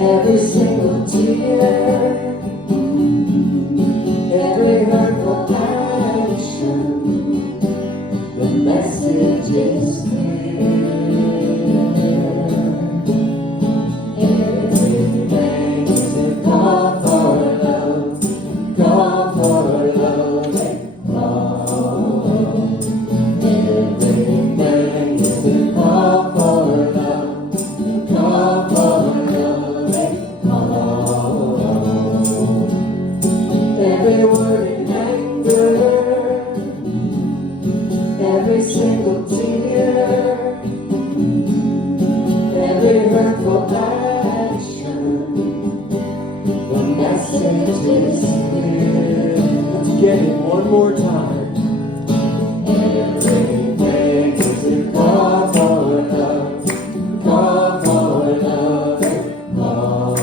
Every single tear, every hurtful action, the message is clear. Everything is a call for love, call for love and call. Everything is a call for love, call for love and call. Every word in anger, every single tear, every hurtful action, the message is clear. Let's get it one more time. Everything is a call for love, call for love and call.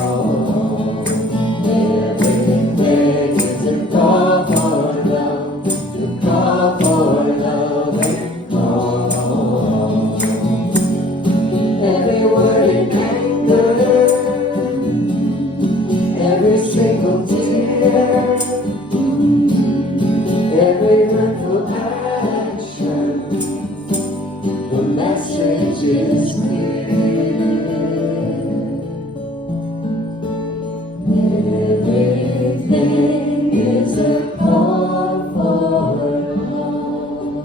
Everything is a call for love, call for love and call. Every word in anger, every single tear, every hurtful action, the message is clear. Everything is a call for love.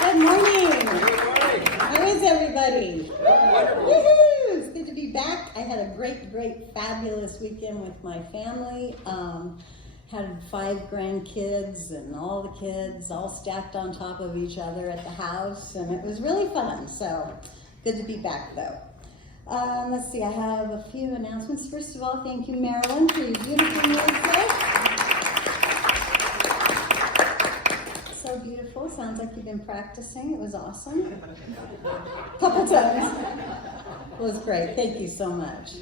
Good morning. How is everybody? Woohoo! It's good to be back. I had a great, fabulous weekend with my family. Had 5 grandkids and all the kids all stacked on top of each other at the house, and it was really fun. So good to be back though. Let's see, I have a few announcements. First of all, thank you, Marilyn, for your beautiful music. So beautiful. Sounds like you've been practicing. It was awesome. Couple times. It was great. Thank you so much.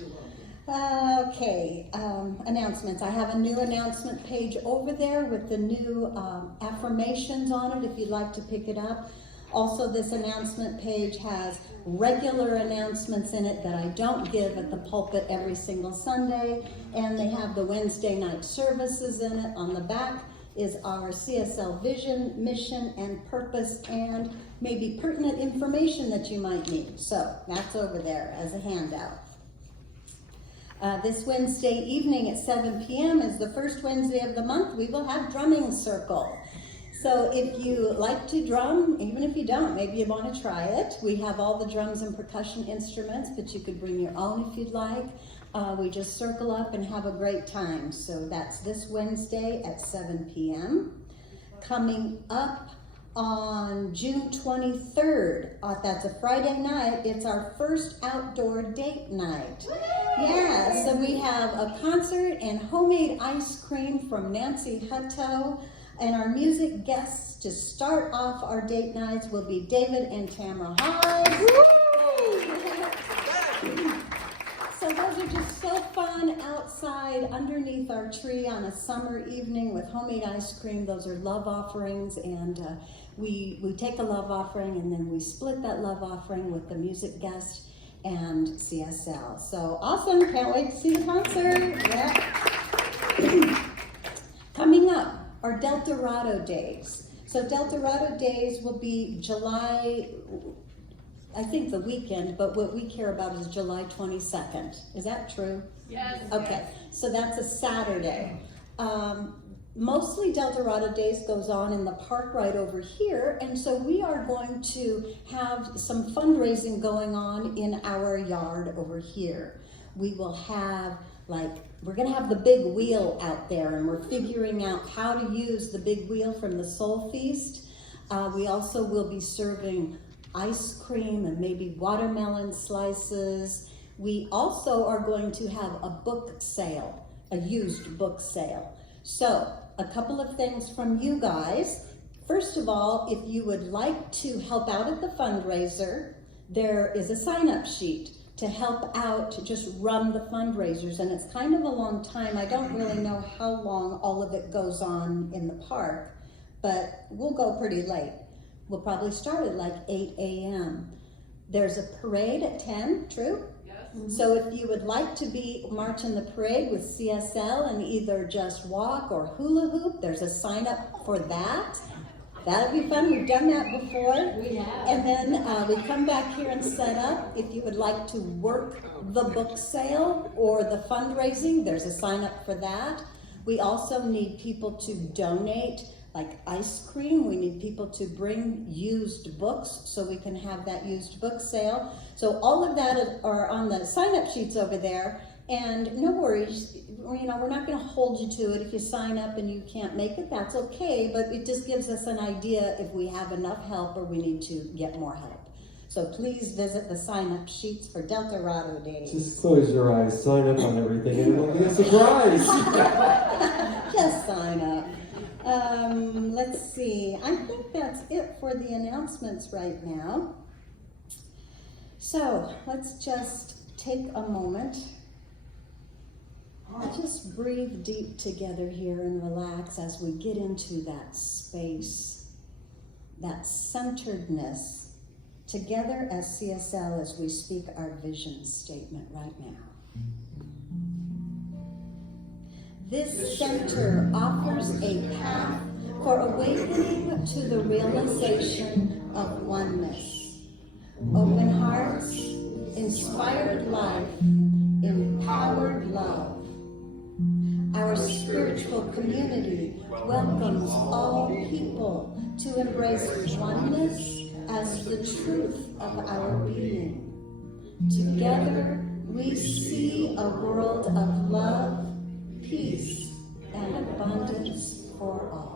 Okay, announcements. I have a new announcement page over there with the new affirmations on it if you'd like to pick it up. Also, this announcement page has regular announcements in it that I don't give at the pulpit every single Sunday, and they have the Wednesday night services in it. On the back is our CSL vision, mission, and purpose, and maybe pertinent information that you might need. So that's over there as a handout. This Wednesday evening at 7 p.m. is the first Wednesday of the month. We will have drumming circle. So if you like to drum, even if you don't, maybe you want to try it. We have all the drums and percussion instruments, but you could bring your own if you'd like. We just circle up and have a great time. So that's this Wednesday at 7 p.m. Coming up on June 23rd, that's a Friday night, it's our first outdoor date night. Yeah, so we have a concert and homemade ice cream from Nancy Hutto, and our music guests to start off our date nights will be David and Tamara Hodge. So those are just so fun outside underneath our tree on a summer evening with homemade ice cream. Those are love offerings, and we take a love offering and then we split that love offering with the music guest and CSL. So awesome, can't wait to see the concert. Yeah. Coming up are Deltorado Days. So Deltorado Days will be July, I think the weekend, but what we care about is July 22nd. Is that true? Yes. Okay, so that's a Saturday. Mostly Deltorado Days goes on in the park right over here, and so we are going to have some fundraising going on in our yard over here. We will have, we're gonna have the big wheel out there, and we're figuring out how to use the big wheel from the Soul Feast. We also will be serving ice cream and maybe watermelon slices. We also are going to have a book sale, a used book sale. So a couple of things from you guys. First of all, if you would like to help out at the fundraiser, there is a sign-up sheet to help out, to just run the fundraisers, and it's kind of a long time. I don't really know how long all of it goes on in the park, but we'll go pretty late. We'll probably start at like 8 a.m. There's a parade at 10, true? Yes. So if you would like to march in the parade with CSL and either just walk or hula hoop, there's a sign up for that. That'll be fun. We've done that before. We have. And then we come back here and set up. If you would like to work the book sale or the fundraising, there's a sign up for that. We also need people to donate, like ice cream. We need people to bring used books so we can have that used book sale. So all of that are on the sign up sheets over there. And no worries, we're not going to hold you to it. If you sign up and you can't make it, that's okay. But it just gives us an idea if we have enough help or we need to get more help. So please visit the sign-up sheets for Deltorado Days. Just close your eyes, sign up on everything, and it'll be a surprise. Just sign up. Let's see. I think that's it for the announcements right now. So let's just take a moment. Just breathe deep together here and relax as we get into that space, that centeredness, together as CSL as we speak our vision statement right now. This center offers a path for awakening to the realization of oneness. Open hearts, inspired life, empowered love. Our spiritual community welcomes all people to embrace oneness as the truth of our being. Together, we see a world of love, peace, and abundance for all.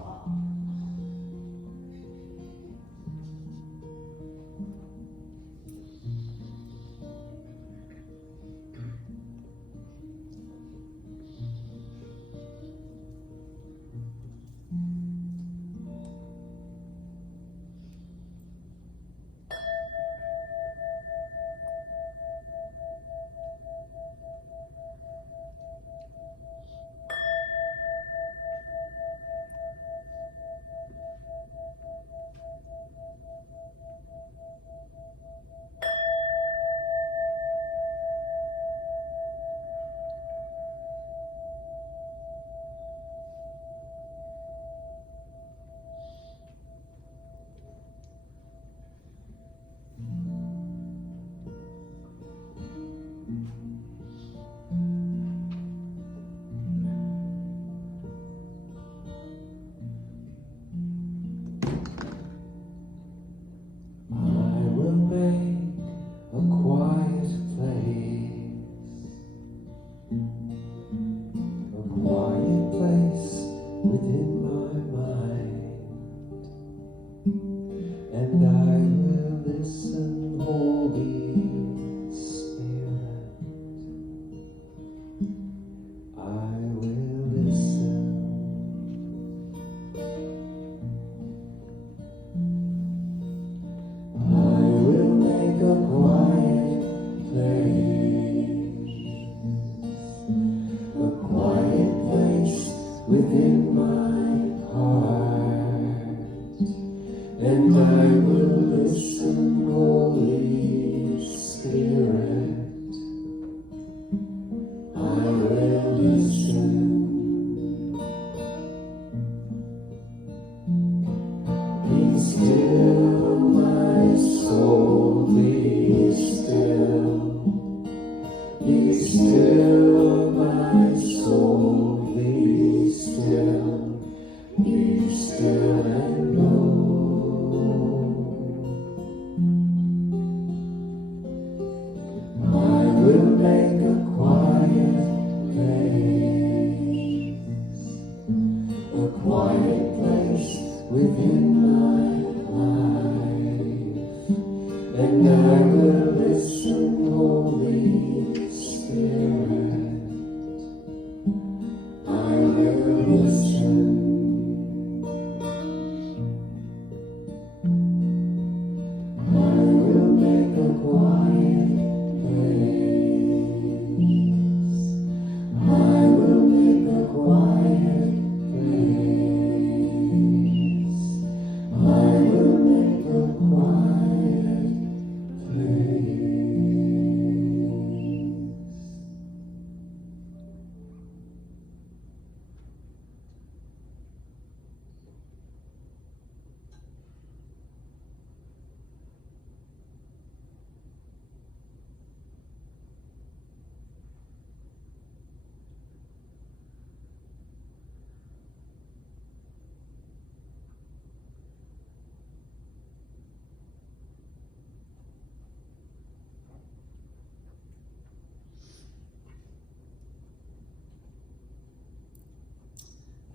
I will make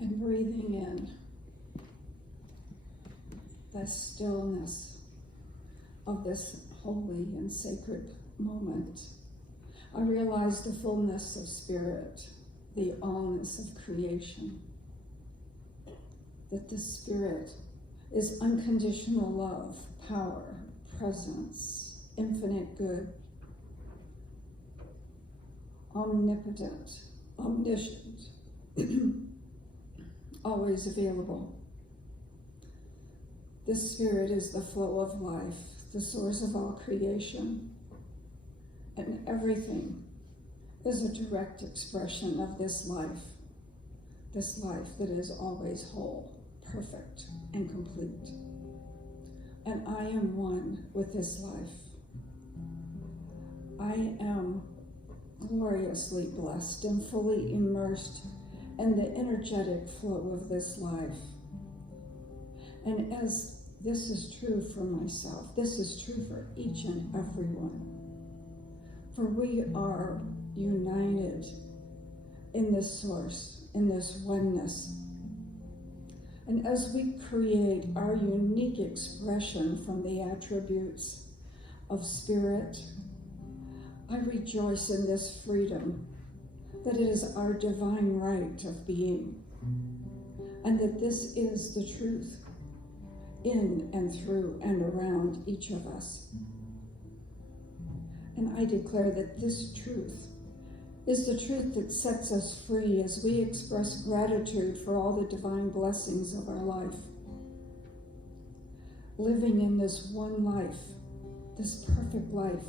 And breathing in the stillness of this holy and sacred moment, I realize the fullness of spirit, the allness of creation, that the spirit is unconditional love, power, presence, infinite good, omnipotent, omniscient, always available. The spirit is the flow of life, the source of all creation, and everything is a direct expression of this life that is always whole, perfect, and complete. And I am one with this life. I am gloriously blessed and fully immersed in the energetic flow of this life. And as this is true for myself, this is true for each and every one. For we are united in this source, in this oneness. And as we create our unique expression from the attributes of spirit, I rejoice in this freedom, that it is our divine right of being, and that this is the truth in and through and around each of us. And I declare that this truth is the truth that sets us free as we express gratitude for all the divine blessings of our life. Living in this one life, this perfect life,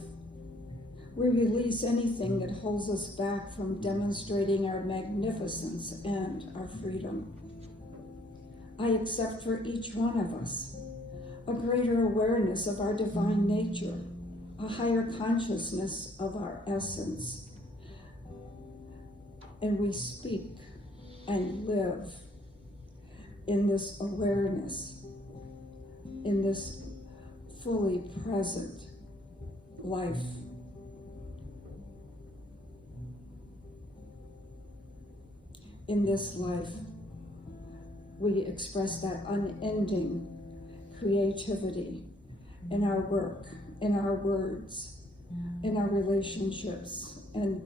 we release anything that holds us back from demonstrating our magnificence and our freedom. I accept for each one of us a greater awareness of our divine nature, a higher consciousness of our essence. And we speak and live in this awareness, in this fully present life. In this life, we express that unending creativity in our work, in our words, in our relationships, and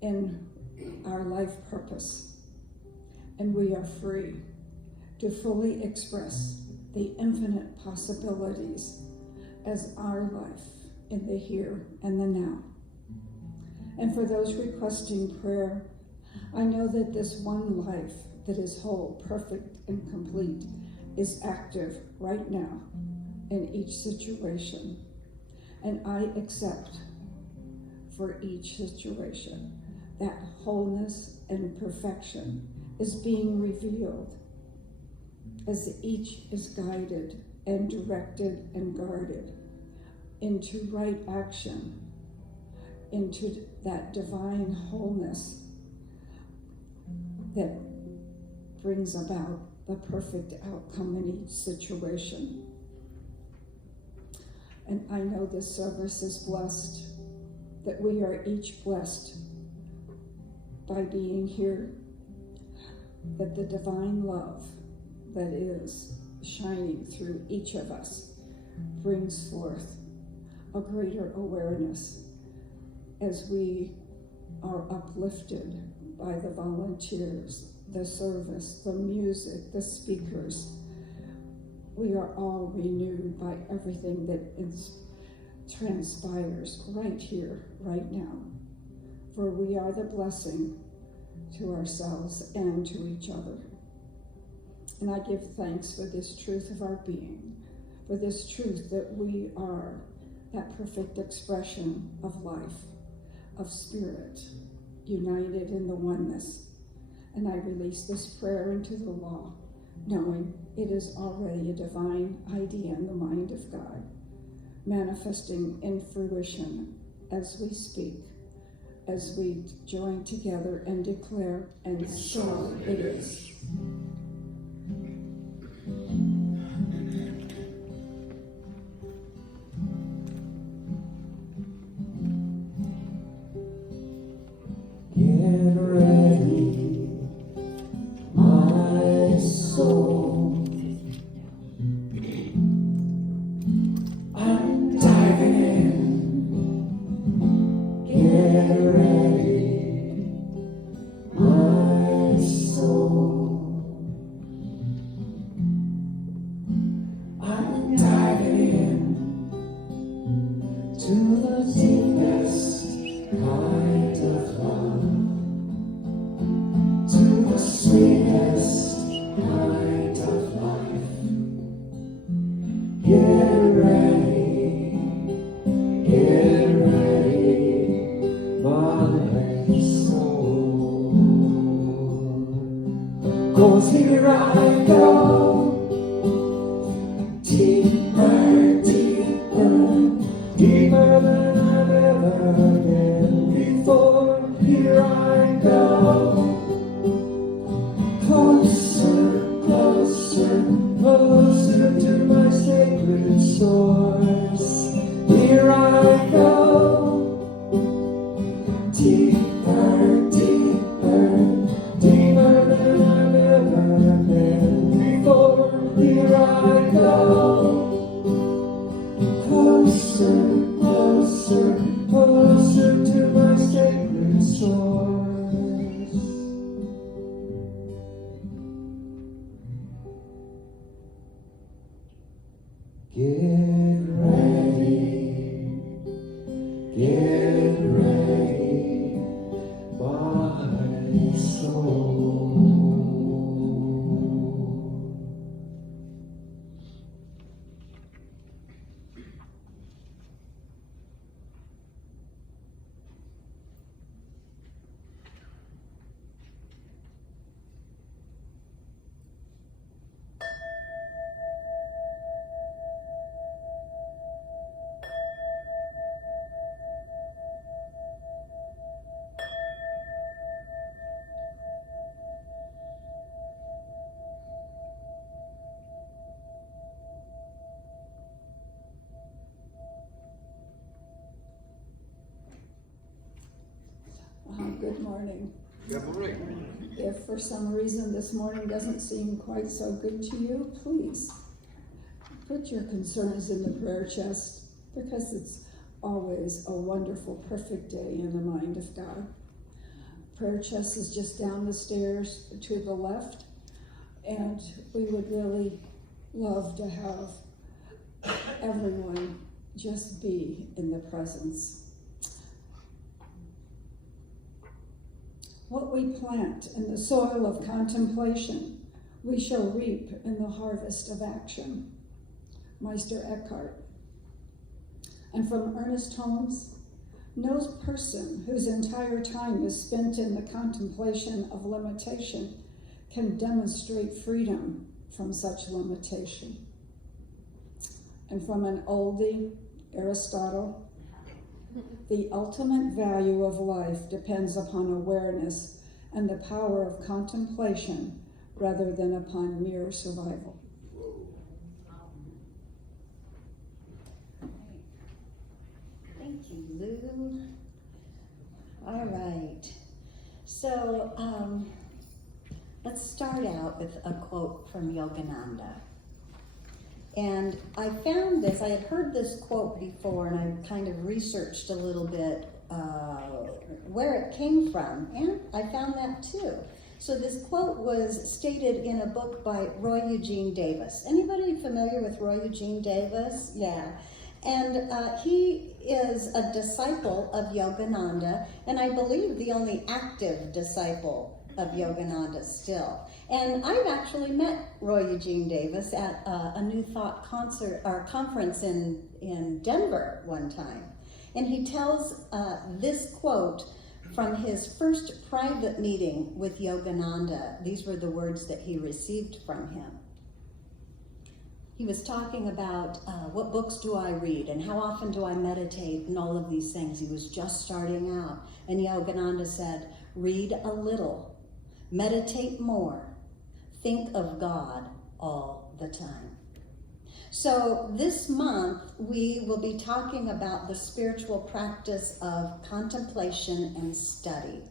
in our life purpose. And we are free to fully express the infinite possibilities as our life in the here and the now. And for those requesting prayer, I know that this one life that is whole, perfect, and complete is active right now in each situation. And I accept for each situation that wholeness and perfection is being revealed as each is guided and directed and guarded into right action, into that divine wholeness that brings about the perfect outcome in each situation. And I know this service is blessed, that we are each blessed by being here, that the divine love that is shining through each of us brings forth a greater awareness as we are uplifted by the volunteers, the service, the music, the speakers. We are all renewed by everything that transpires right here, right now. For we are the blessing to ourselves and to each other. And I give thanks for this truth of our being, for this truth that we are that perfect expression of life, of spirit, united in the oneness. And I release this prayer into the law, knowing it is already a divine idea in the mind of God, manifesting in fruition as we speak, as we join together and declare, and so it is. Get ready, my to the deepest kind of love, to the sweetest kind of life. Get ready, my soul. 'Cause here I go, deeper, deeper, deeper than I've ever been before. Here I go, closer, closer, closer to my sacred source. Here I go, deeper, deeper, deeper than I've ever been before. Here I go, closer, closer, closer to my sacred source. Get ready, my soul. Good morning. Good morning. If for some reason this morning doesn't seem quite so good to you, please put your concerns in the prayer chest, because it's always a wonderful, perfect day in the mind of God. Prayer chest is just down the stairs to the left, and we would really love to have everyone just be in the presence. What we plant in the soil of contemplation, we shall reap in the harvest of action. Meister Eckhart. And from Ernest Holmes, no person whose entire time is spent in the contemplation of limitation can demonstrate freedom from such limitation. And from an oldie, Aristotle, the ultimate value of life depends upon awareness and the power of contemplation rather than upon mere survival. Thank you, Lou. All right. So let's start out with a quote from Yogananda. And I found this, I had heard this quote before, and I kind of researched a little bit where it came from, and I found that too. So this quote was stated in a book by Roy Eugene Davis. Anybody familiar with Roy Eugene Davis? Yeah. And he is a disciple of Yogananda, and I believe the only active disciple of Yogananda still. And I've actually met Roy Eugene Davis at a New Thought concert or conference in Denver one time. And he tells this quote from his first private meeting with Yogananda. These were the words that he received from him. He was talking about what books do I read and how often do I meditate and all of these things. He was just starting out. And Yogananda said, read a little, meditate more, think of God all the time. So this month, we will be talking about the spiritual practice of contemplation and study.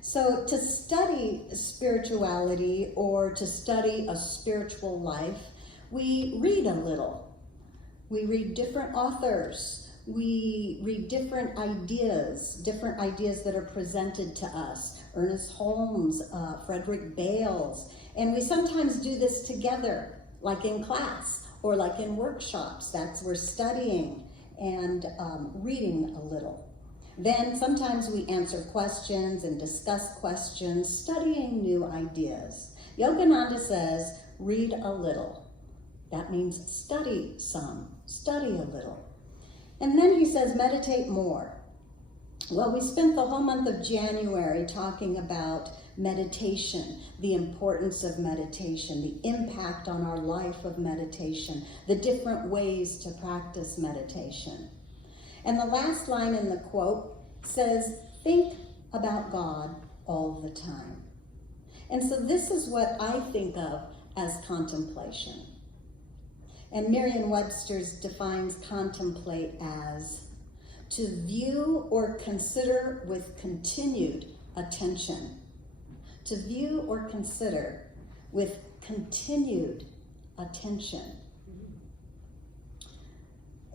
So to study spirituality or to study a spiritual life, we read a little. We read different authors. We read different ideas that are presented to us. Ernest Holmes, Frederick Bales. And we sometimes do this together, like in class or like in workshops. We're studying and reading a little. Then sometimes we answer questions and discuss questions, studying new ideas. Yogananda says, read a little. That means study some, study a little. And then he says, meditate more. Well, we spent the whole month of January talking about meditation, the importance of meditation, the impact on our life of meditation, the different ways to practice meditation. And the last line in the quote says, think about God all the time. And so this is what I think of as contemplation. And Merriam-Webster's defines contemplate as to view or consider with continued attention. To view or consider with continued attention.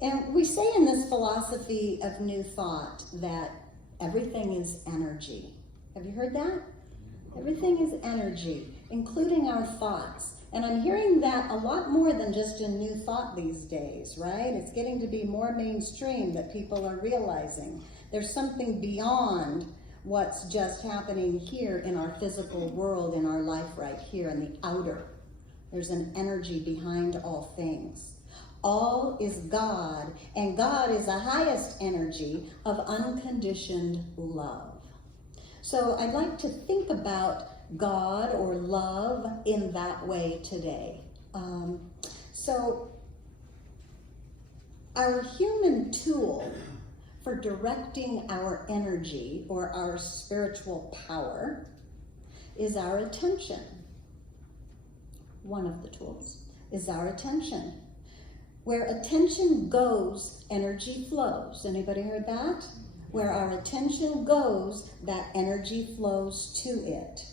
And we say in this philosophy of New Thought that everything is energy. Have you heard that? Everything is energy, including our thoughts. And I'm hearing that a lot more than just in New Thought these days, right? It's getting to be more mainstream that people are realizing there's something beyond what's just happening here in our physical world, in our life right here in the outer. There's an energy behind all things. All is God, and God is the highest energy of unconditioned love. So I'd like to think about God or love in that way today. So our human tool for directing our energy or our spiritual power is our attention. One of the tools is our attention. Where attention goes, energy flows. Anybody heard that? Where our attention goes, that energy flows to it.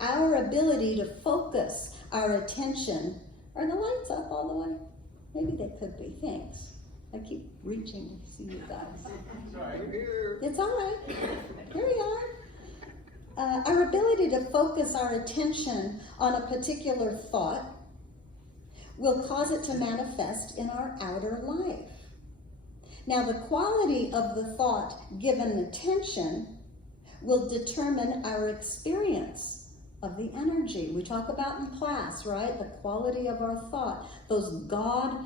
Our ability to focus our attention, are the lights up all the way? Maybe they could be, thanks. I keep reaching to see you guys. It's all right. Here we are. Our ability to focus our attention on a particular thought will cause it to manifest in our outer life. Now, the quality of the thought given attention will determine our experience of the energy. We talk about in class, right? The quality of our thought. Those God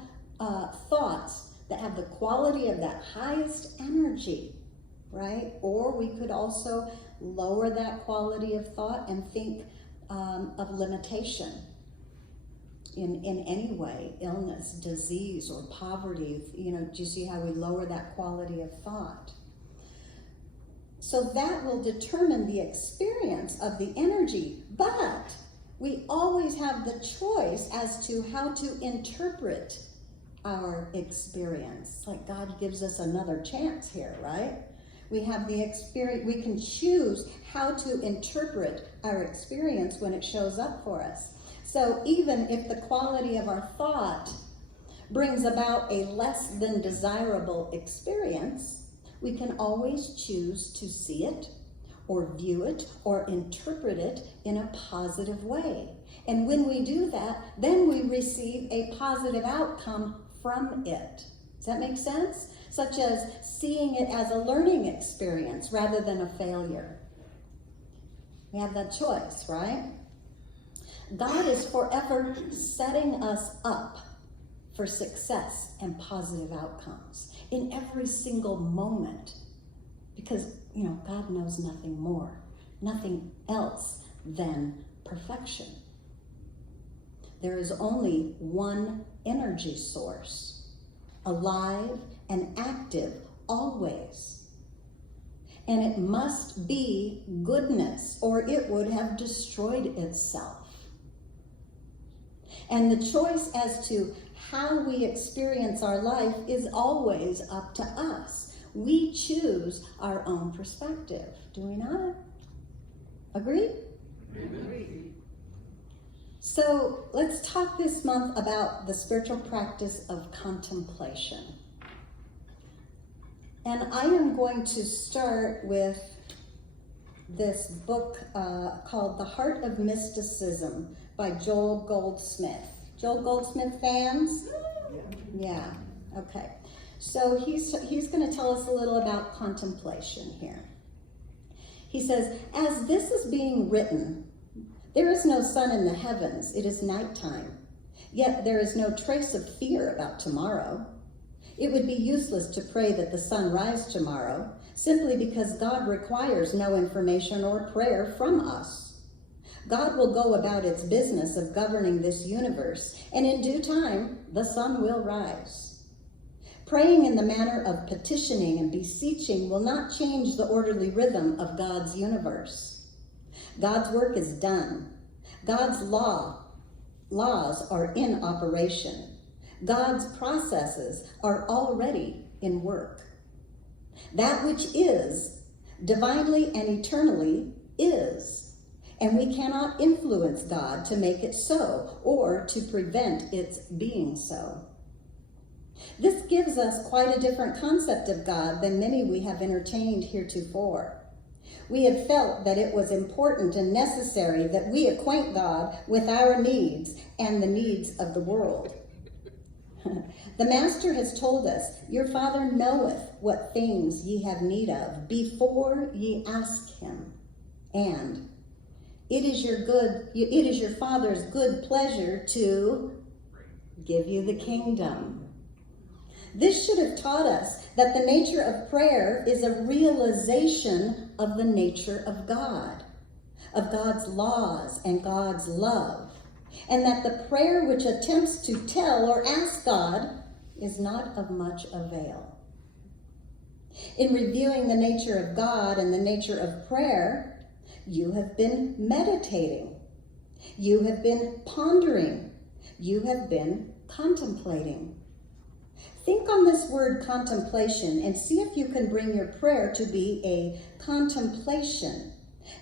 thoughts that have the quality of that highest energy, right? Or we could also lower that quality of thought and think of limitation in any way, illness, disease, or poverty. You know, do you see how we lower that quality of thought? So that will determine the experience of the energy, but we always have the choice as to how to interpret our experience. Like God gives us another chance here, right? We have the experience, we can choose how to interpret our experience when it shows up for us. So even if the quality of our thought brings about a less than desirable experience, we can always choose to see it or view it or interpret it in a positive way. And when we do that, then we receive a positive outcome from it. Does that make sense? Such as seeing it as a learning experience rather than a failure. We have that choice, right? God is forever setting us up for success and positive outcomes in every single moment, because, you know, God knows nothing more, nothing else than perfection. There is only one energy source, alive and active always. And it must be goodness, or it would have destroyed itself. And the choice as to how we experience our life is always up to us. We choose our own perspective. Do we not? Agree? Agree. So let's talk this month about the spiritual practice of contemplation. And I am going to start with this book called The Heart of Mysticism by Joel Goldsmith. Joel Goldsmith fans? Yeah, okay. So he's going to tell us a little about contemplation here. He says, as this is being written, there is no sun in the heavens, it is nighttime. Yet there is no trace of fear about tomorrow. It would be useless to pray that the sun rise tomorrow, simply because God requires no information or prayer from us. God will go about its business of governing this universe, and in due time, the sun will rise. Praying in the manner of petitioning and beseeching will not change the orderly rhythm of God's universe. God's work is done. God's laws are in operation. God's processes are already in work. That which is, divinely and eternally, is. And we cannot influence God to make it so or to prevent its being so. This gives us quite a different concept of God than many we have entertained heretofore. We have felt that it was important and necessary that we acquaint God with our needs and the needs of the world. The Master has told us, your Father knoweth what things ye have need of before ye ask him. And it is your Father's good pleasure to give you the kingdom. This should have taught us that the nature of prayer is a realization of the nature of God, of God's laws and God's love, and that the prayer which attempts to tell or ask God is not of much avail. In reviewing the nature of God and the nature of prayer, you have been meditating, you have been pondering, you have been contemplating. Think on this word contemplation and see if you can bring your prayer to be a contemplation,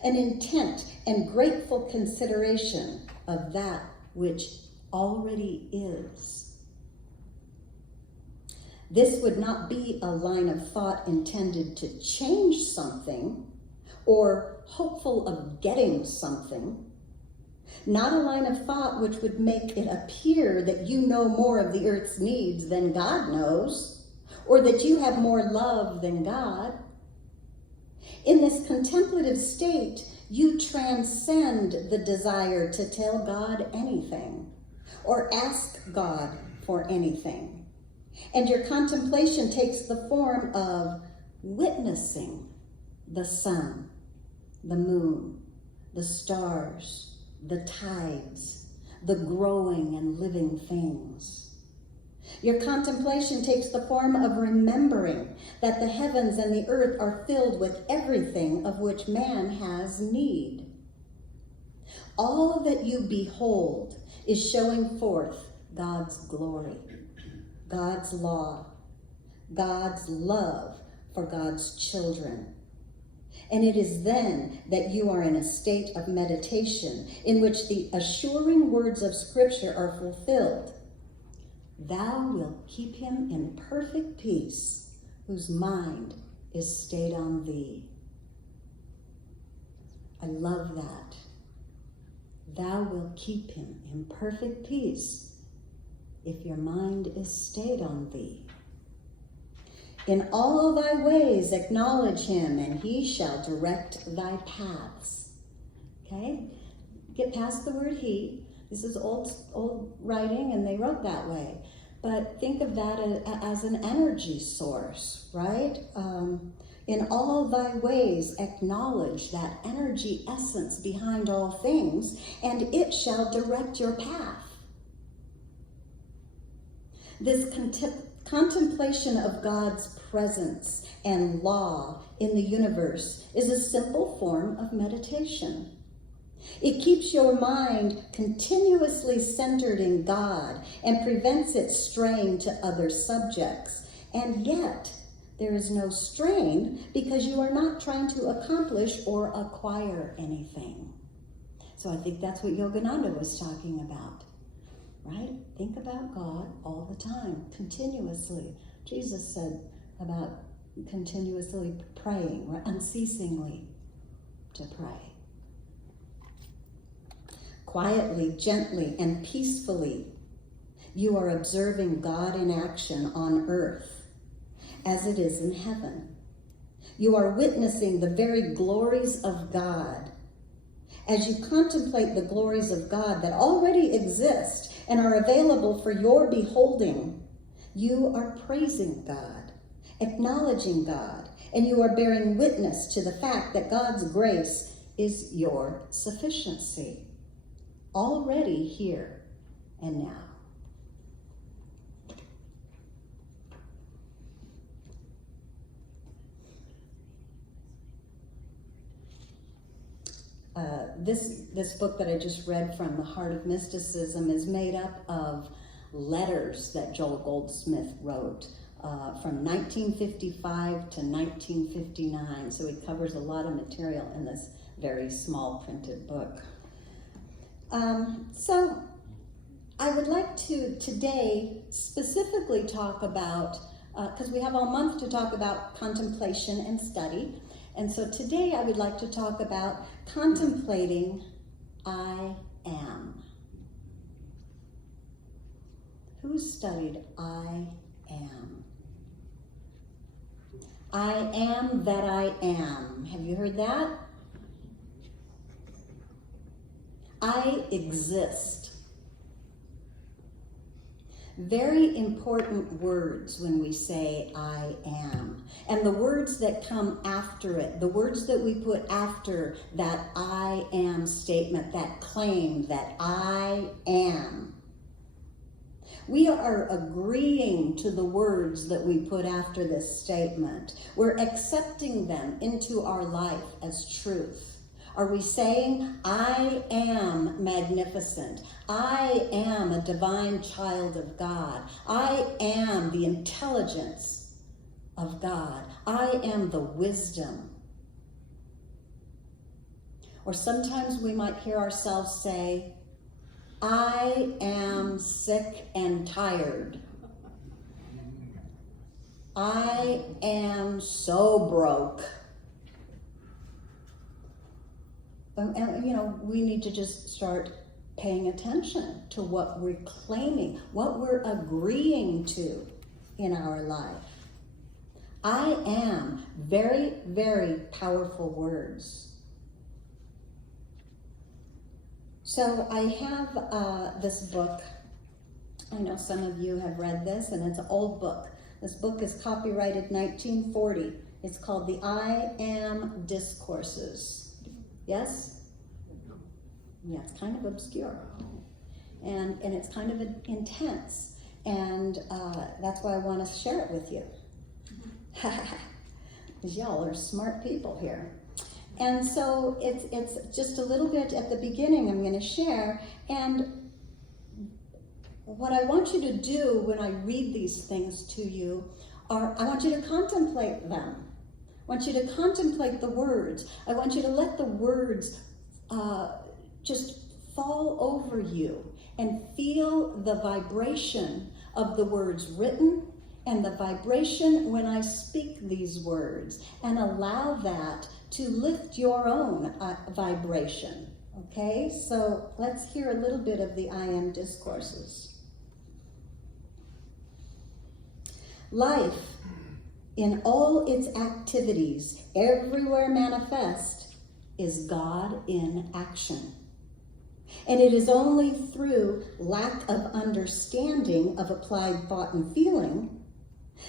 an intent and grateful consideration of that which already is. This would not be a line of thought intended to change something or hopeful of getting something. Not a line of thought which would make it appear that you know more of the earth's needs than God knows, or that you have more love than God. In this contemplative state, you transcend the desire to tell God anything or ask God for anything. And your contemplation takes the form of witnessing the sun, the moon, the stars, the tides, the growing and living things. Your contemplation takes the form of remembering that the heavens and the earth are filled with everything of which man has need. All that you behold is showing forth God's glory, God's law, God's love for God's children. And it is then that you are in a state of meditation in which the assuring words of Scripture are fulfilled. Thou wilt keep him in perfect peace, whose mind is stayed on thee. I love that. Thou wilt keep him in perfect peace if your mind is stayed on thee. In all thy ways acknowledge him, and he shall direct thy paths. Okay? Get past the word he. This is old writing, and they wrote that way. But think of that as an energy source, right? In all thy ways acknowledge that energy essence behind all things, and it shall direct your path. This contemplation of God's presence and law in the universe is a simple form of meditation. It keeps your mind continuously centered in God and prevents it straying to other subjects. And yet, there is no strain because you are not trying to accomplish or acquire anything. So I think that's what Yogananda was talking about. Right? Think about God all the time, continuously. Jesus said about continuously praying, right? Unceasingly to pray. Quietly, gently, and peacefully, you are observing God in action on earth as it is in heaven. You are witnessing the very glories of God. As you contemplate the glories of God that already exist and are available for your beholding, you are praising God, acknowledging God, and you are bearing witness to the fact that God's grace is your sufficiency, already here and now. This book that I just read from, The Heart of Mysticism, is made up of letters that Joel Goldsmith wrote from 1955 to 1959. So he covers a lot of material in this very small printed book. So I would like to today specifically talk about, because we have all month to talk about contemplation and study. And so today I would like to talk about contemplating I am. Who studied I am? I am that I am. Have you heard that? I exist. Very important words when we say I am. And the words that come after it, the words that we put after that I am statement, that claim that I am. We are agreeing to the words that we put after this statement. We're accepting them into our life as truth. Are we saying, I am magnificent. I am a divine child of God. I am the intelligence of God. I am the wisdom. Or sometimes we might hear ourselves say, I am sick and tired. I am so broke. And, we need to just start paying attention to what we're claiming, what we're agreeing to in our life. I am, very, very powerful words. So I have this book. I know some of you have read this, and it's an old book. This book is copyrighted 1940. It's called the I Am Discourses. Yes? Yeah, it's kind of obscure. And it's kind of intense. And that's why I want to share it with you. Because y'all are smart people here. And so it's just a little bit at the beginning I'm going to share. And what I want you to do when I read these things to you are, I want you to contemplate them. I want you to contemplate the words. I want you to let the words just fall over you and feel the vibration of the words written and the vibration when I speak these words, and allow that to lift your own vibration. Okay, so let's hear a little bit of the I Am Discourses. Life, in all its activities, everywhere manifest, is God in action. And it is only through lack of understanding of applied thought and feeling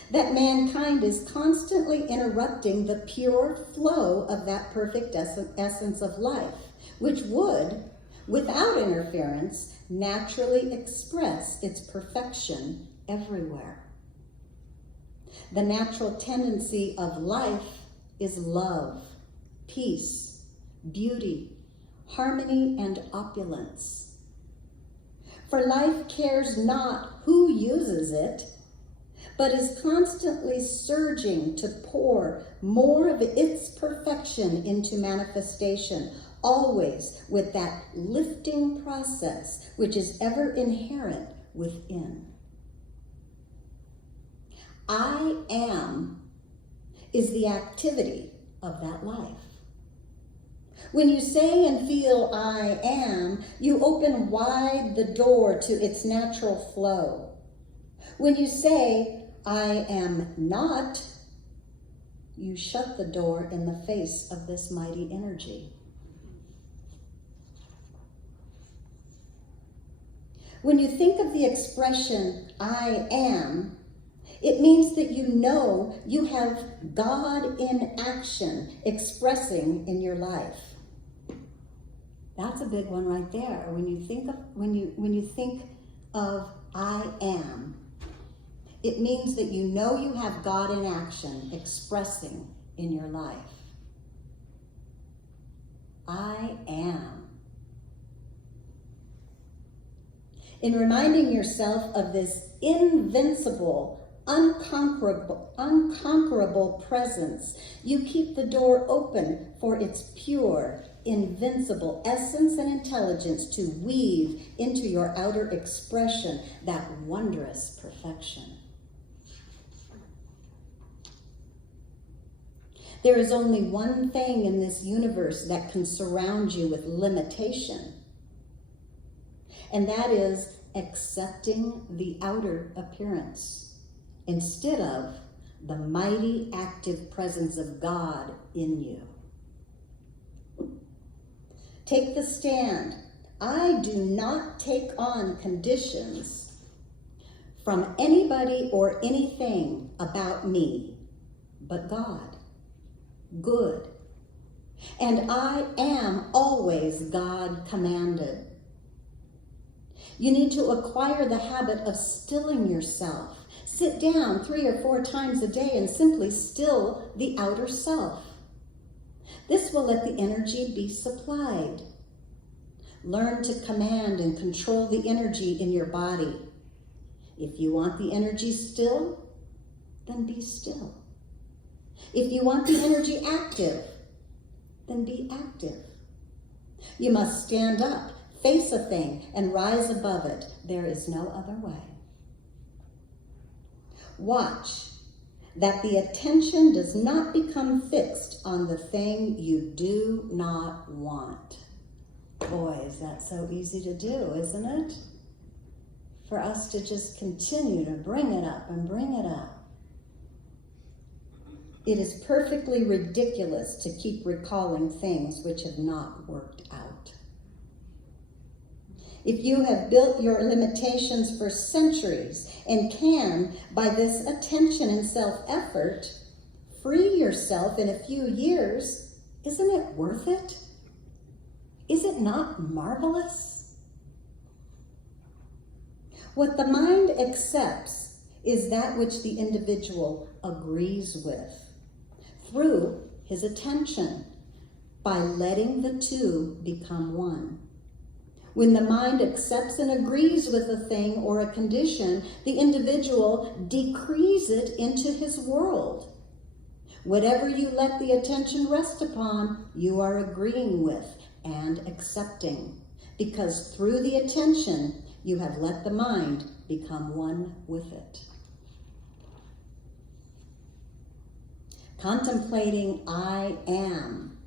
that mankind is constantly interrupting the pure flow of that perfect essence of life, which would, without interference, naturally express its perfection everywhere. The natural tendency of life is love, peace, beauty, harmony, and opulence. For life cares not who uses it, but is constantly surging to pour more of its perfection into manifestation, always with that lifting process which is ever inherent within. I am is the activity of that life. When you say and feel I am, you open wide the door to its natural flow. When you say I am not, you shut the door in the face of this mighty energy. When you think of the expression, I am, it means that you know you have God in action expressing in your life. That's a big one right there. When you think of I am, it means that you know you have God in action expressing in your life. I am. In reminding yourself of this invincible, unconquerable presence, you keep the door open for its pure, invincible essence and intelligence to weave into your outer expression that wondrous perfection. There is only one thing in this universe that can surround you with limitation, and that is accepting the outer appearance instead of the mighty active presence of God in you. Take the stand. I do not take on conditions from anybody or anything about me, but God. Good. And I am always God commanded. You need to acquire the habit of stilling yourself. Sit down 3 or 4 times a day and simply still the outer self. This will let the energy be supplied. Learn to command and control the energy in your body. If you want the energy still, then be still. If you want the energy active, then be active. You must stand up, face a thing, and rise above it. There is no other way. Watch that the attention does not become fixed on the thing you do not want. Boy, is that so easy to do, isn't it? For us to just continue to bring it up and bring it up. It is perfectly ridiculous to keep recalling things which have not worked out. If you have built your limitations for centuries and can, by this attention and self-effort, free yourself in a few years, isn't it worth it? Is it not marvelous? What the mind accepts is that which the individual agrees with through his attention by letting the two become one. When the mind accepts and agrees with a thing or a condition, the individual decrees it into his world. Whatever you let the attention rest upon, you are agreeing with and accepting, because through the attention, you have let the mind become one with it. Contemplating I am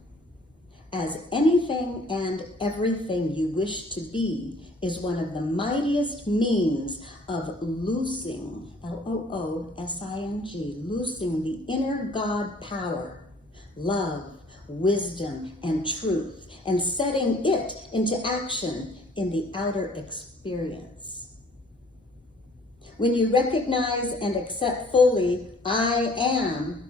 as anything and everything you wish to be is one of the mightiest means of loosing, L-O-O-S-I-N-G, loosing the inner God power, love, wisdom, and truth, and setting it into action in the outer experience. When you recognize and accept fully I am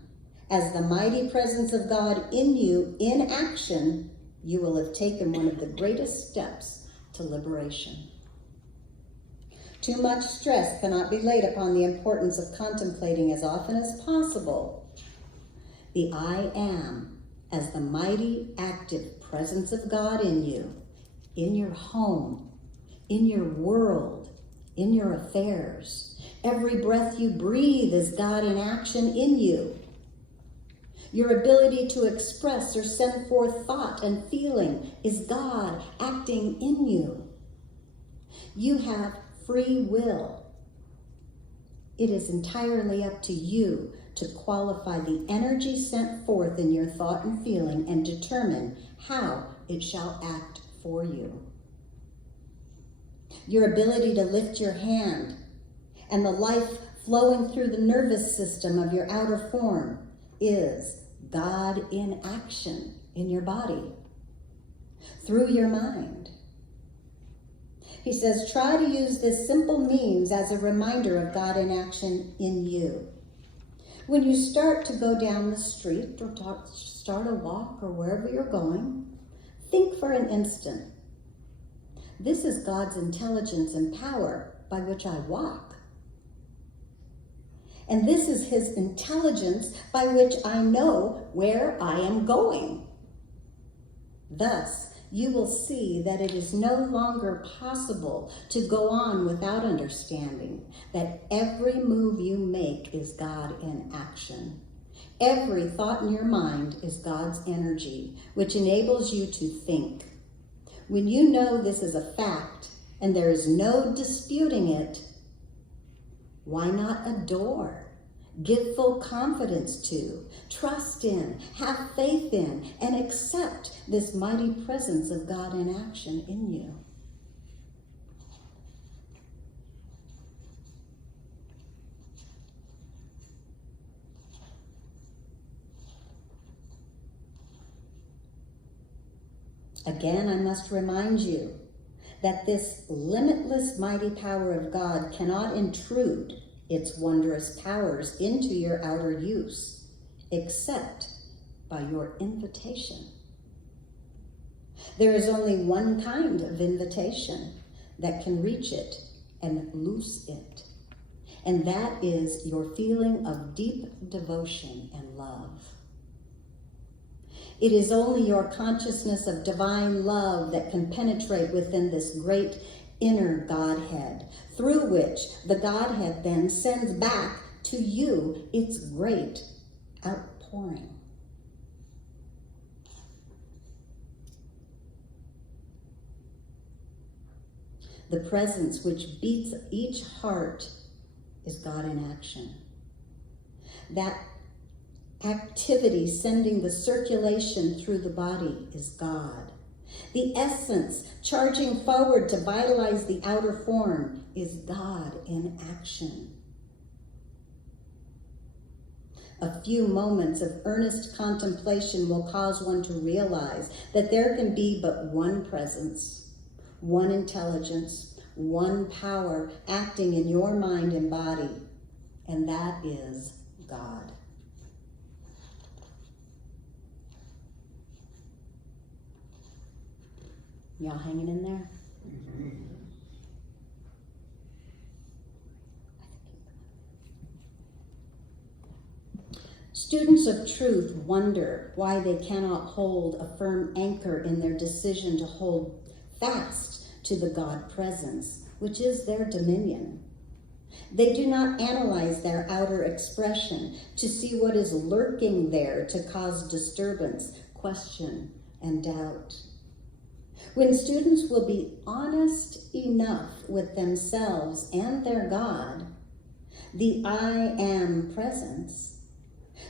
as the mighty presence of God in you in action, you will have taken one of the greatest steps to liberation. Too much stress cannot be laid upon the importance of contemplating as often as possible the I am as the mighty active presence of God in you, in your home, in your world, in your affairs. Every breath you breathe is God in action in you. Your ability to express or send forth thought and feeling is God acting in you. You have free will. It is entirely up to you to qualify the energy sent forth in your thought and feeling and determine how it shall act for you. Your ability to lift your hand and the life flowing through the nervous system of your outer form is God in action in your body, through your mind. He says, try to use this simple means as a reminder of God in action in you. When you start to go down the street or start a walk or wherever you're going, think for an instant. This is God's intelligence and power by which I walk. And this is his intelligence by which I know where I am going. Thus, you will see that it is no longer possible to go on without understanding that every move you make is God in action. Every thought in your mind is God's energy, which enables you to think. When you know this is a fact and there is no disputing it, why not adore? Give full confidence to, trust in, have faith in, and accept this mighty presence of God in action in you. Again, I must remind you that this limitless mighty power of God cannot intrude its wondrous powers into your outer use, except by your invitation. There is only one kind of invitation that can reach it and loose it, and that is your feeling of deep devotion and love. It is only your consciousness of divine love that can penetrate within this great inner Godhead, through which the Godhead then sends back to you its great outpouring. The presence which beats each heart is God in action. That activity sending the circulation through the body is God. The essence charging forward to vitalize the outer form is God in action. A few moments of earnest contemplation will cause one to realize that there can be but one presence, one intelligence, one power acting in your mind and body, and that is God. Y'all hanging in there? Students of truth wonder why they cannot hold a firm anchor in their decision to hold fast to the God presence, which is their dominion. They do not analyze their outer expression to see what is lurking there to cause disturbance, question, and doubt. When students will be honest enough with themselves and their God, the I am presence,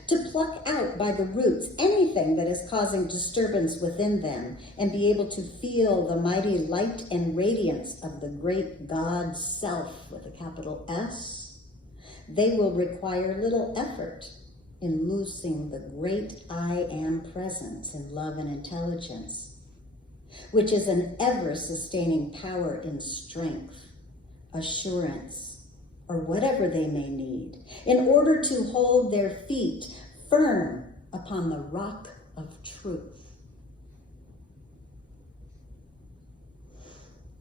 to pluck out by the roots anything that is causing disturbance within them and be able to feel the mighty light and radiance of the great God self with a capital S, they will require little effort in loosing the great I am presence in love and intelligence, which is an ever-sustaining power in strength, assurance, or whatever they may need, in order to hold their feet firm upon the rock of truth,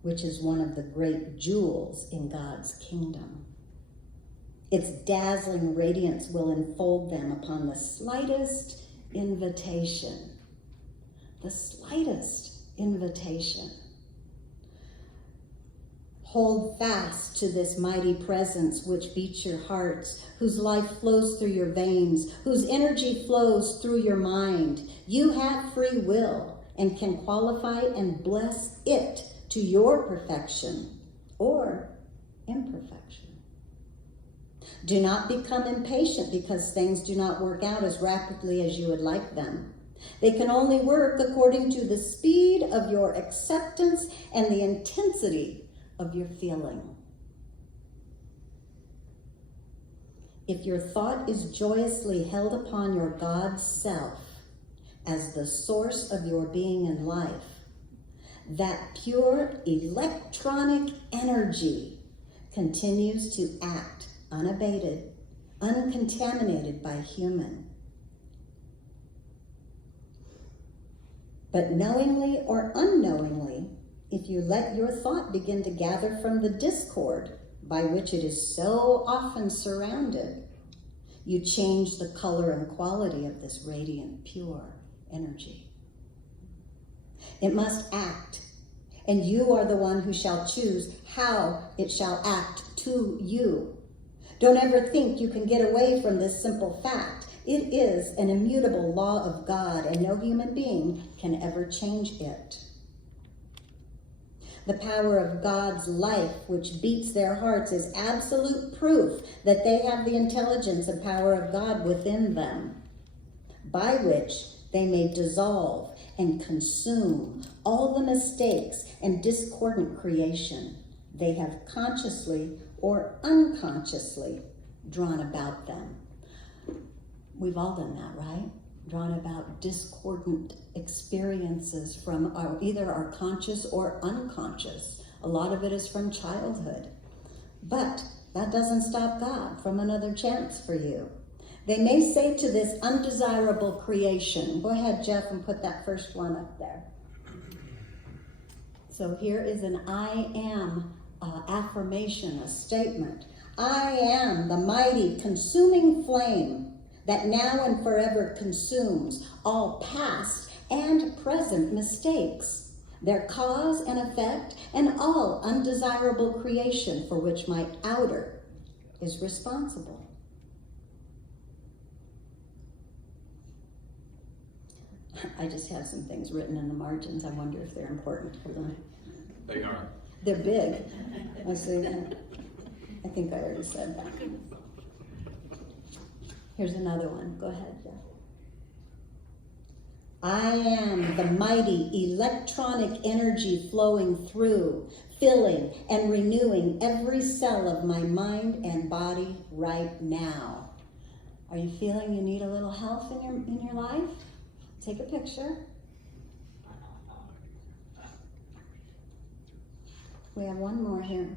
which is one of the great jewels in God's kingdom. Its dazzling radiance will enfold them upon the slightest invitation. The slightest invitation. Hold fast to this mighty presence which beats your hearts, whose life flows through your veins, whose energy flows through your mind. You have free will and can qualify and bless it to your perfection or imperfection. Do not become impatient because things do not work out as rapidly as you would like them. They can only work according to the speed of your acceptance and the intensity of your feeling. if your thought is joyously held upon your God self as the source of your being and life, that pure electronic energy continues to act unabated, uncontaminated by human. But knowingly or unknowingly, if you let your thought begin to gather from the discord by which it is so often surrounded, you change the color and quality of this radiant, pure energy. It must act, and you are the one who shall choose how it shall act to you. Don't ever think you can get away from this simple fact. It is an immutable law of God, and no human being can ever change it. The power of God's life, which beats their hearts, is absolute proof that they have the intelligence and power of God within them, by which they may dissolve and consume all the mistakes and discordant creation they have consciously or unconsciously drawn about them. We've all done that, right? Drawn about discordant experiences from either our conscious or unconscious. A lot of it is from childhood. But that doesn't stop God from another chance for you. They may say to this undesirable creation, go ahead, Jeff, and put that first one up there. So here is an I am affirmation, a statement. I am the mighty consuming flame that now and forever consumes all past and present mistakes, their cause and effect, and all undesirable creation for which my outer is responsible. I just have some things written in the margins. I wonder if they're important. Hold on. They are. They're big. I see. I think I already said that. Here's another one. Go ahead, Jeff. I am the mighty electronic energy flowing through, filling, and renewing every cell of my mind and body right now. Are you feeling you need a little health in your life? Take a picture. We have one more here.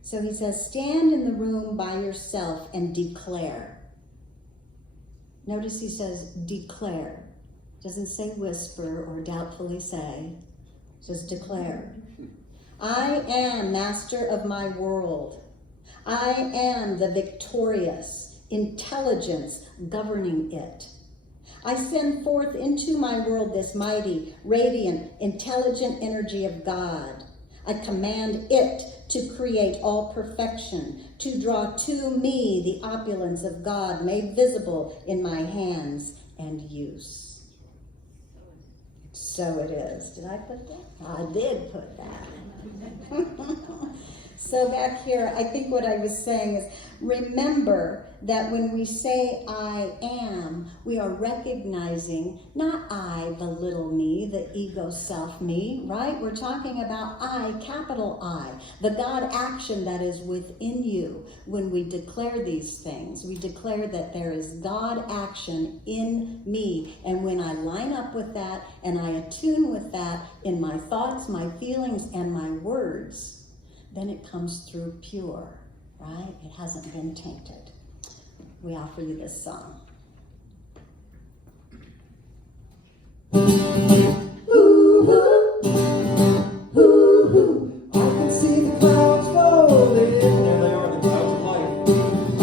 So he says, stand in the room by yourself and declare. Notice he says declare. Doesn't say whisper or doubtfully say. It says declare. I am master of my world. I am the victorious intelligence governing it. I send forth into my world this mighty, radiant, intelligent energy of God. I command it to create all perfection, to draw to me the opulence of God made visible in my hands and use. So it is. Did I put that? I did put that. So back here, I think what I was saying is, remember that when we say I am, we are recognizing not I, the little me, the ego self me, right? We're talking about I, capital I, the God action that is within you. When we declare these things, we declare that there is God action in me. And when I line up with that and I attune with that in my thoughts, my feelings, and my words, then it comes through pure, right? It hasn't been tainted. We offer you this song. I can see the clouds rolling. There they are, the clouds of life.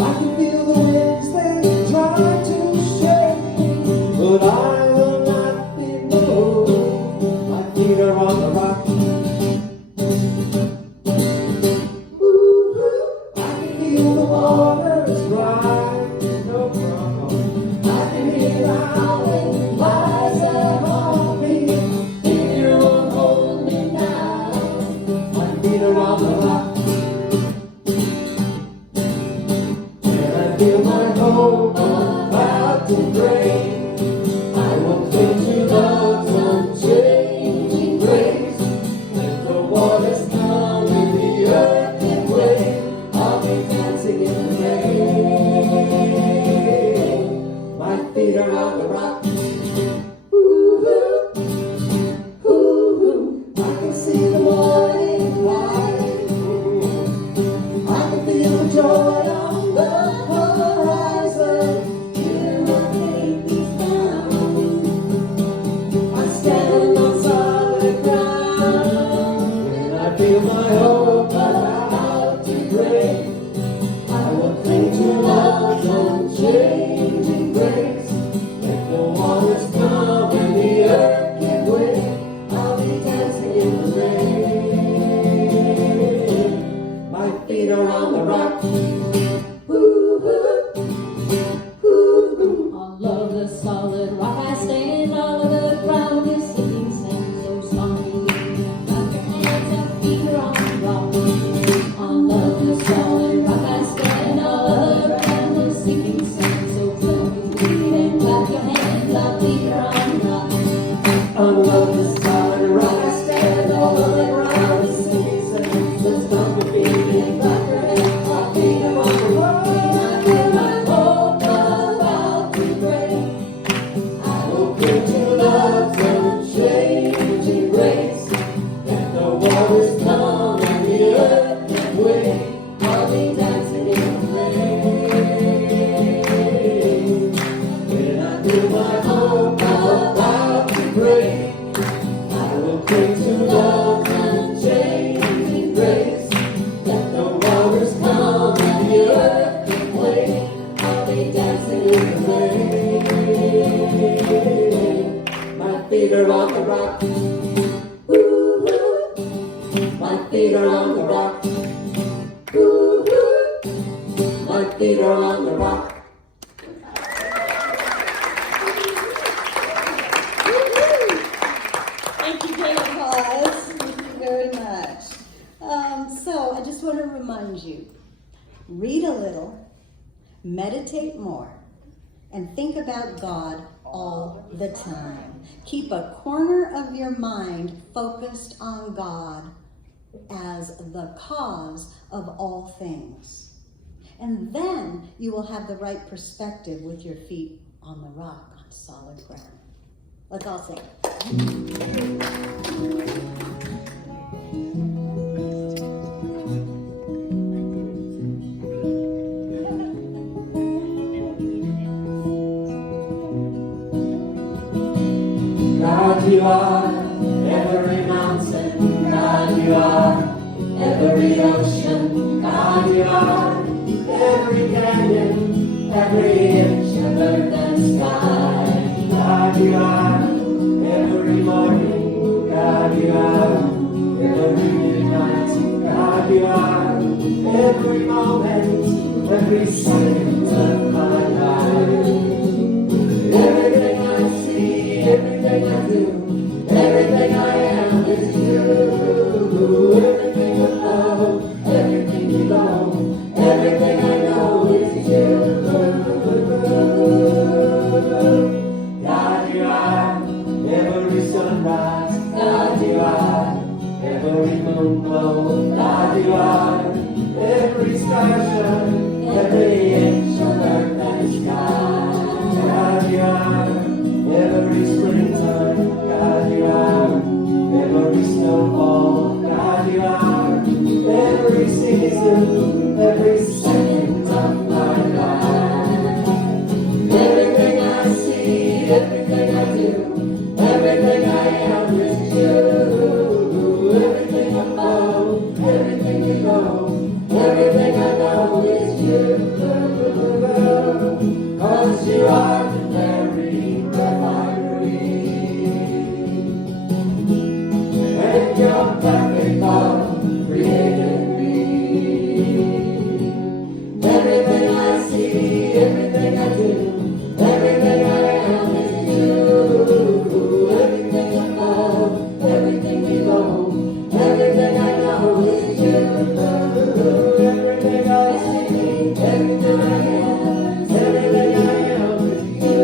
I can feel the winds, they try to shake me, but I will not be moved. My feet are on the rock. I can feel the waters rise, no problem. I can hear the howling rise above me. If you won't hold me now, my feet are on the rock. When I feel my hope about to break, I will cling to love's unchanging grace. When the waters come and the earth can wait, I'll be dancing in the rain. My feet are on the rock. Ooh, ooh, I can see the morning light. I can feel the joy on the horizon. Hear my baby's sound. I stand on solid ground. When I feel my hope about to break, I will cling to love's unchanging grace. If the waters come and the earth give way, I'll be dancing in the rain. My feet are on the rock. All of the solid rock I stand, all of the ground is sinking sand so strong. Clap your hands and feet are on the rock. All of the solid rock I stand, all of the ground is sinking sand so strong. And clap your hands, our feet are on the rock. On the solid rock I stand, all of the ground is sinking sand. So stomp your feet and clap your hands, my feet are on the rock. When I feel my hope about to break, I will cling to love's unchanging grace. If the waters come and the earth give way, I'll be dancing in the rain. When I feel my hope about to break, I will cling to love's unchanging grace. Let the waters come and the earth give way, I'll be dancing in the rain. My feet are on the rock. Ooh, my feet are on the rock. Ooh, my feet are on the rock. Thank you, Jane Pause. Thank you very much. So I just want to remind you, read a little, meditate more, and think about God all the time. Keep a corner of your mind focused on God as the cause of all things. And then you will have the right perspective with your feet on the rock, on solid ground. Let's all sing. God, you are every mountain. God, you are every ocean. God, you are every canyon, every inch of earth and sky. God, you are every morning. God, you are every midnight. God, you are every moment, every second of my life. Everything I see, everything I do, everything I am is you. Everything above, everything below, everything I know is you. God, you are every sunrise. God, you are every moon glow. God, you are every star shine, every inch of earth and sky. God, you are every springtime. God, you are every snowfall. God, you are every season, every second of my life. Everything I see, everything I do, everything I am is you. Everything above, everything below, everything I know is you. 'Cause you are the very breath I breathe. And your perfect love created me. Everything I see, everything I do, everything I am is you. Everything above, everything below, everything I know is you. Everything I see, everything I am, everything I am is you.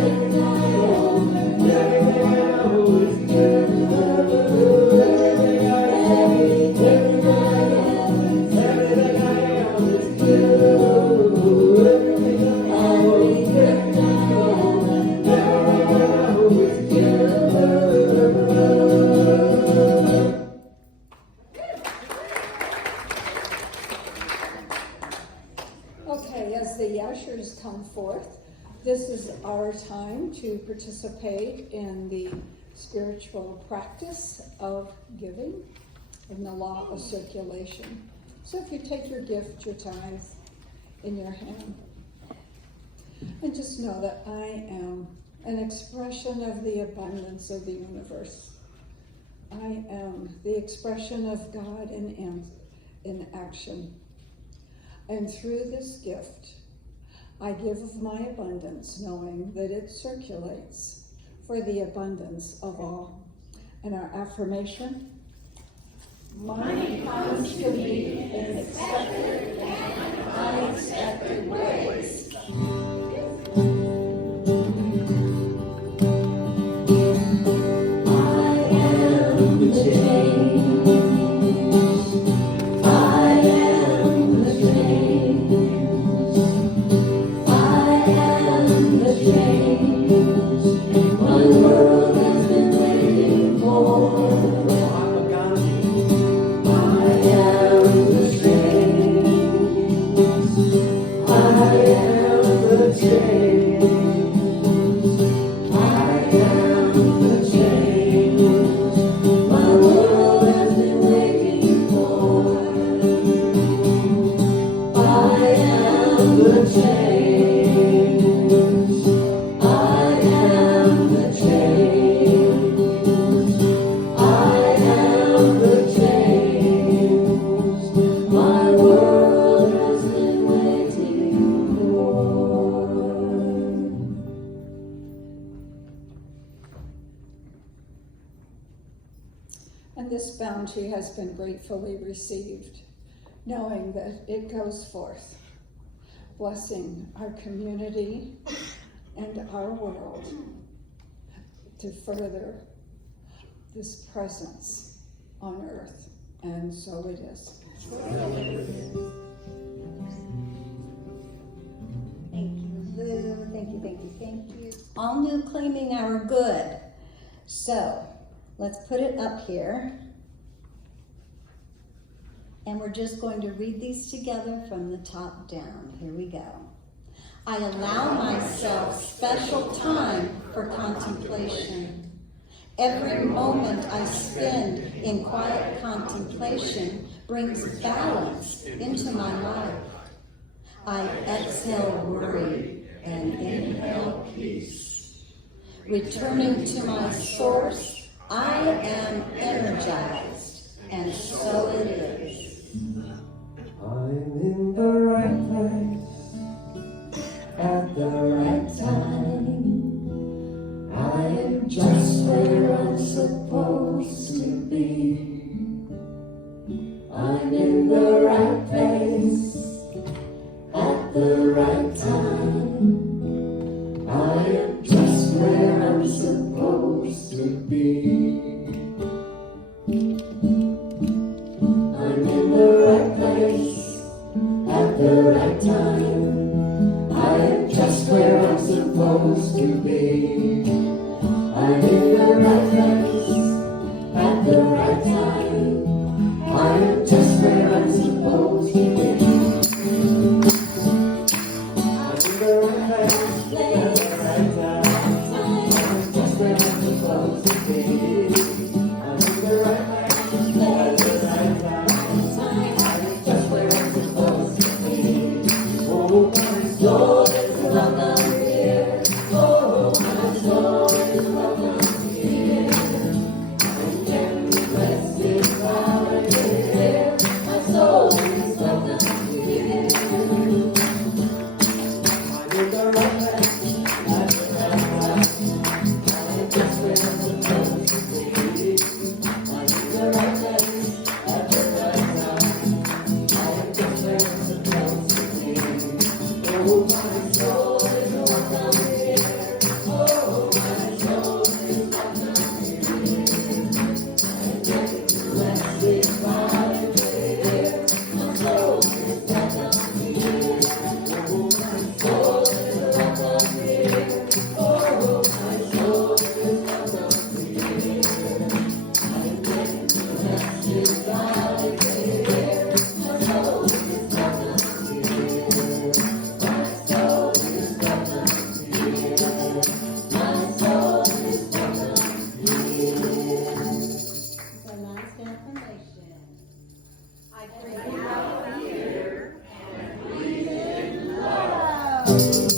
Everything I know is you. Everything I am, everything I am. as the ushers come forth, this is our time to participate in the spiritual practice of giving and the law of circulation. So if you take your gift, your tithe in your hand, and just know that I am an expression of the abundance of the universe. I am the expression of God in action. And through this gift, I give of my abundance, knowing that it circulates for the abundance of all. And our affirmation: money comes to me in expected and unexpected ways. And this bounty has been gratefully received, knowing that it goes forth, blessing our community and our world to further this presence on earth. And so it is. Thank you, Lou. Thank you, thank you, thank you. All new claiming our good. So let's put it up here. And we're just going to read these together from the top down. Here we go. I allow myself special time for contemplation. Every moment I spend in quiet contemplation brings balance into my life. I exhale worry and inhale peace. Returning to my source, I am energized, and so it is. I'm in the right place at the right time. I am just where I'm supposed to be. I'm in the right place at the right time. I am just where I'm supposed to be. I'm Bye.